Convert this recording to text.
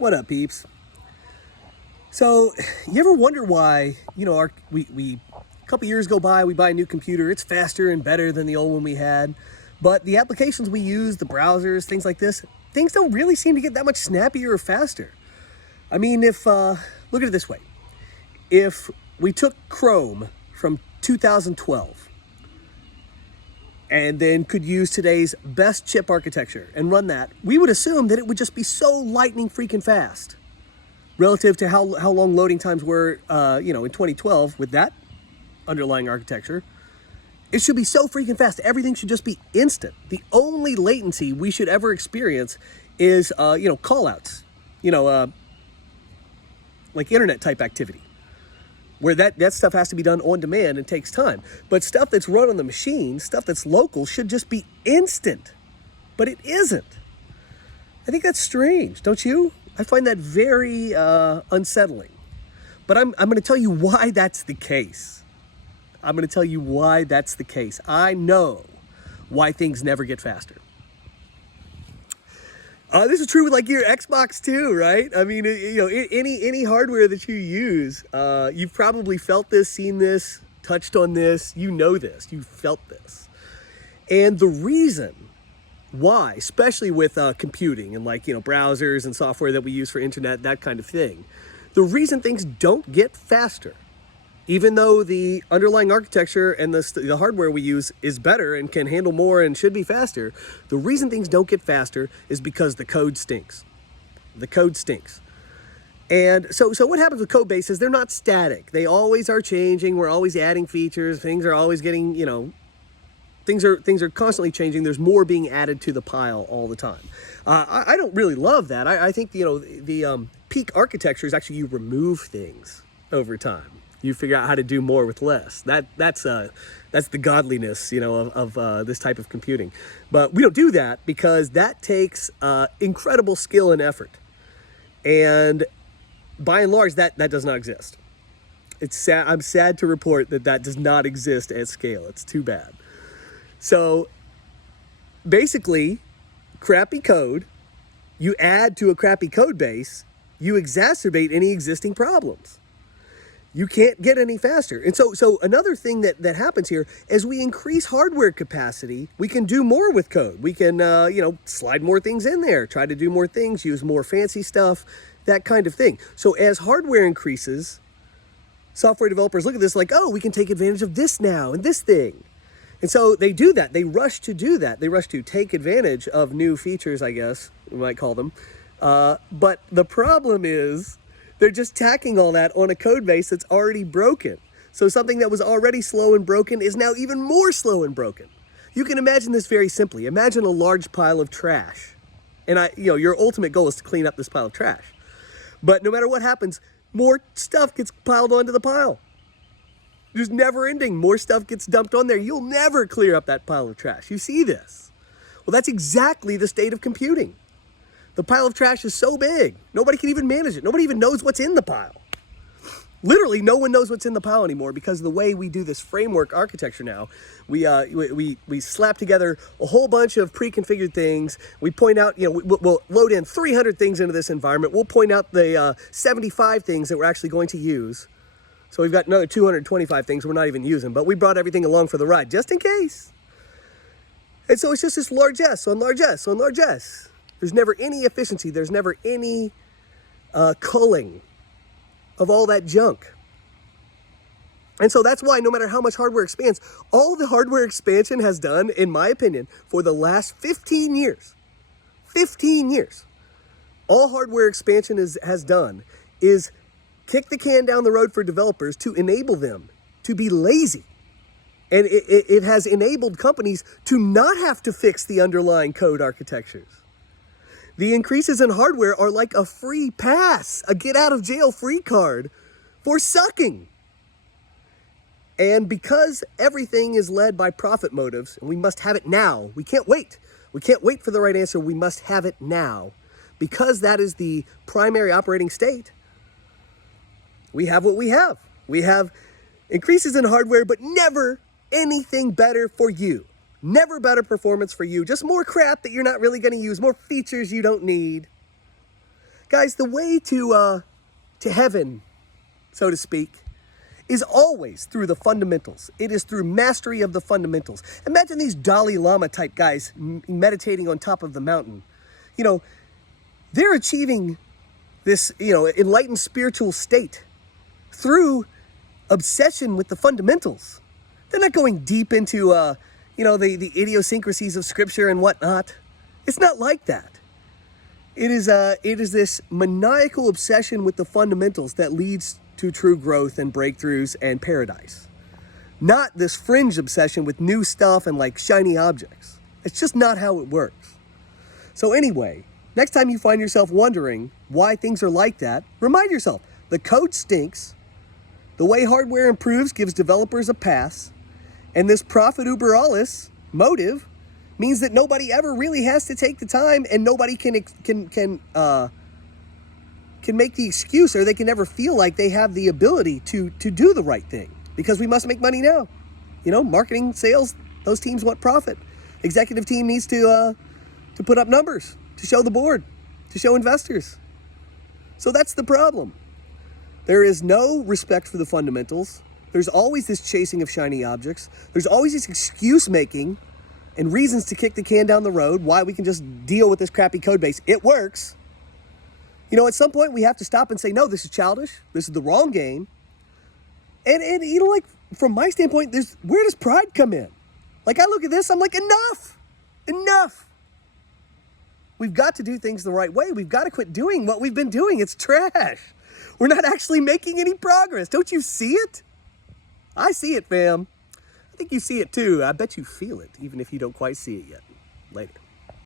What up, peeps? So, you ever wonder why, a couple years go by, we buy a new computer, it's faster and better than the old one we had, but the applications we use, the browsers, things like this, things don't really seem to get that much snappier or faster. I mean, look at it this way. If we took Chrome from 2012 and then could use today's best chip architecture and run that, we would assume that it would just be so lightning freaking fast relative to how long loading times were, in 2012 with that underlying architecture. It should be so freaking fast. Everything should just be instant. The only latency we should ever experience is, call outs, like internet type activity, where that stuff has to be done on demand and takes time. But stuff that's run on the machine, stuff that's local, should just be instant. But it isn't. I think that's strange, don't you? I find that very unsettling. But I'm going to tell you why that's the case. I'm going to tell you why that's the case. I know why things never get faster. This is true with like your Xbox too, right? I mean, any hardware that you use, you've probably felt this, seen this, touched on this, this, you felt this. And the reason why, especially with computing and browsers and software that we use for internet, that kind of thing, the reason things don't get faster, even though the underlying architecture and the hardware we use is better and can handle more and should be faster, the reason things don't get faster is because the code stinks. The code stinks. And so what happens with code bases, they're not static. They always are changing. We're always adding features. Things are always getting, things are constantly changing. There's more being added to the pile all the time. I don't really love that. I think, the peak architecture is actually you remove things over time. You figure out how to do more with less. That's the godliness, of this type of computing. But we don't do that because that takes incredible skill and effort. And by and large, that does not exist. It's sad. I'm sad to report that does not exist at scale. It's too bad. So basically, crappy code, you add to a crappy code base, you exacerbate any existing problems. You can't get any faster. And so another thing that happens here, as we increase hardware capacity, we can do more with code. We can, slide more things in there, try to do more things, use more fancy stuff, that kind of thing. So as hardware increases, software developers look at this like, oh, we can take advantage of this now and this thing. And so they do that. They rush to do that. They rush to take advantage of new features, I guess we might call them. But the problem is, they're just tacking all that on a code base that's already broken. So something that was already slow and broken is now even more slow and broken. You can imagine this very simply. Imagine a large pile of trash. And your ultimate goal is to clean up this pile of trash. But no matter what happens, more stuff gets piled onto the pile. There's never ending. More stuff gets dumped on there. You'll never clear up that pile of trash. You see this? Well, that's exactly the state of computing. The pile of trash is so big, nobody can even manage it. Nobody even knows what's in the pile. Literally, no one knows what's in the pile anymore because of the way we do this framework architecture now. We slap together a whole bunch of pre-configured things. We point out, we'll load in 300 things into this environment. We'll point out the 75 things that we're actually going to use. So we've got another 225 things we're not even using, but we brought everything along for the ride just in case. And so it's just this large S on large S on large S. There's never any efficiency. There's never any culling of all that junk. And so that's why no matter how much hardware expands, all the hardware expansion has done, in my opinion, for the last 15 years, all hardware expansion has done is kick the can down the road for developers to enable them to be lazy. And it has enabled companies to not have to fix the underlying code architectures. The increases in hardware are like a free pass, a get out of jail free card for sucking. And because everything is led by profit motives, and we must have it now, we can't wait. We can't wait for the right answer. We must have it now. Because that is the primary operating state, we have what we have. We have increases in hardware, but never anything better for you. Never better performance for you. Just more crap that you're not really going to use. More features you don't need. Guys, the way to heaven, so to speak, is always through the fundamentals. It is through mastery of the fundamentals. Imagine these Dalai Lama type guys meditating on top of the mountain. You know, they're achieving this, enlightened spiritual state through obsession with the fundamentals. They're not going deep into, the idiosyncrasies of scripture and whatnot. It's not like that. It is this maniacal obsession with the fundamentals that leads to true growth and breakthroughs and paradise. Not this fringe obsession with new stuff and like shiny objects. It's just not how it works. So anyway, next time you find yourself wondering why things are like that, remind yourself, the code stinks, the way hardware improves gives developers a pass, and this profit uber alles motive means that nobody ever really has to take the time, and nobody can make the excuse, or they can never feel like they have the ability to do the right thing, because we must make money now. Marketing, sales, those teams want profit. Executive team needs to put up numbers, to show the board, to show investors. So that's the problem. There is no respect for the fundamentals. There's always this chasing of shiny objects. There's always this excuse making and reasons to kick the can down the road, why we can just deal with this crappy code base. It works. At some point we have to stop and say, no, this is childish. This is the wrong game. And like, from my standpoint, where does pride come in? Like, I look at this, I'm like, enough. We've got to do things the right way. We've got to quit doing what we've been doing. It's trash. We're not actually making any progress. Don't you see it? I see it, fam. I think you see it too. I bet you feel it, even if you don't quite see it yet. Later.